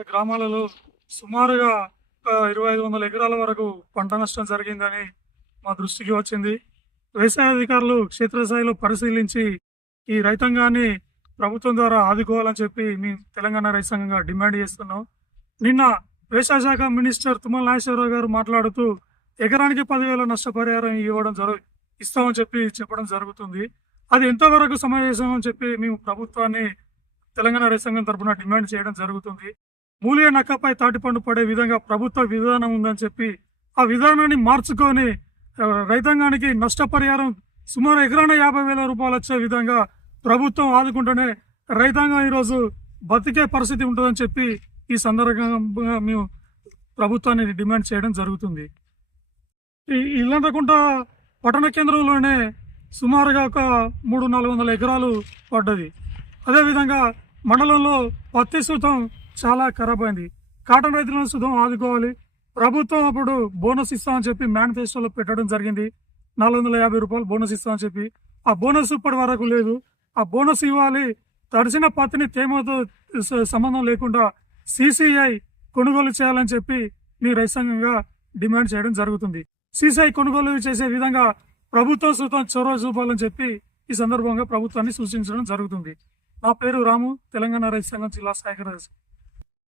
గ్రామాలలో సుమారుగా ఒక ఇరవై ఐదు వందల ఎకరాల వరకు పంట నష్టం జరిగిందని మా దృష్టికి వచ్చింది. వ్యవసాయ అధికారులు క్షేత్రస్థాయిలో పరిశీలించి ఈ రైతాంగాన్ని ప్రభుత్వం ద్వారా ఆదుకోవాలని చెప్పి మేము తెలంగాణ రైతాంగంగా డిమాండ్ చేస్తున్నాం. నిన్న వ్యవసాయ శాఖ మినిస్టర్ తుమ్మల నాగేశ్వరరావు గారు మాట్లాడుతూ ఎకరానికి పదివేల నష్టపరిహారం ఇవ్వడం జరుగు ఇస్తామని చెప్పి చెప్పడం జరుగుతుంది. అది ఎంతవరకు సమావేశం అని చెప్పి మేము ప్రభుత్వాన్ని తెలంగాణ రైతాంగం తరఫున తరపున డిమాండ్ చేయడం జరుగుతుంది. మూలియ నక్కపై తాటిపండు పడే విధంగా ప్రభుత్వ విధానం ఉందని చెప్పి ఆ విధానాన్ని మార్చుకొని రైతాంగానికి నష్టపరిహారం సుమారు ఎకరాన యాభై వేల రూపాయలు వచ్చే విధంగా ప్రభుత్వం ఆదుకుంటేనే రైతాంగం ఈరోజు బతికే పరిస్థితి ఉంటుందని చెప్పి ఈ సందర్భంగా మేము ప్రభుత్వాన్ని డిమాండ్ చేయడం జరుగుతుంది. ఈ ఇల్లంతకుంట పట్టణ కేంద్రంలోనే సుమారుగా ఒక మూడు నాలుగు వందల ఎకరాలు పడ్డది. అదేవిధంగా మండలంలో పత్తి సూతం చాలా ఖరాబ్ అయింది. కాటన్ రైతులను సుధం ఆదుకోవాలి. ప్రభుత్వం అప్పుడు బోనస్ ఇస్తామని చెప్పి మేనిఫెస్టోలో పెట్టడం జరిగింది. నాలుగు వందల యాభై రూపాయలు బోనస్ ఇస్తామని చెప్పి. ఆ బోనస్ ఇప్పటి వరకు లేదు. ఆ బోనస్ ఇవ్వాలి. తడిసిన పత్తిని తేమతో సంబంధం లేకుండా సిసిఐ కొనుగోలు చేయాలని చెప్పి మీ రైతాంగంగా డిమాండ్ చేయడం జరుగుతుంది. సిసిఐ కొనుగోలు చేసే విధంగా ప్రభుత్వం సుతం చొరవ చూపాలని చెప్పి ఈ సందర్భంగా ప్రభుత్వాన్ని సూచించడం జరుగుతుంది. నా పేరు రాము తెలంగాణ రైతు సంఘం జిల్లా సహాయక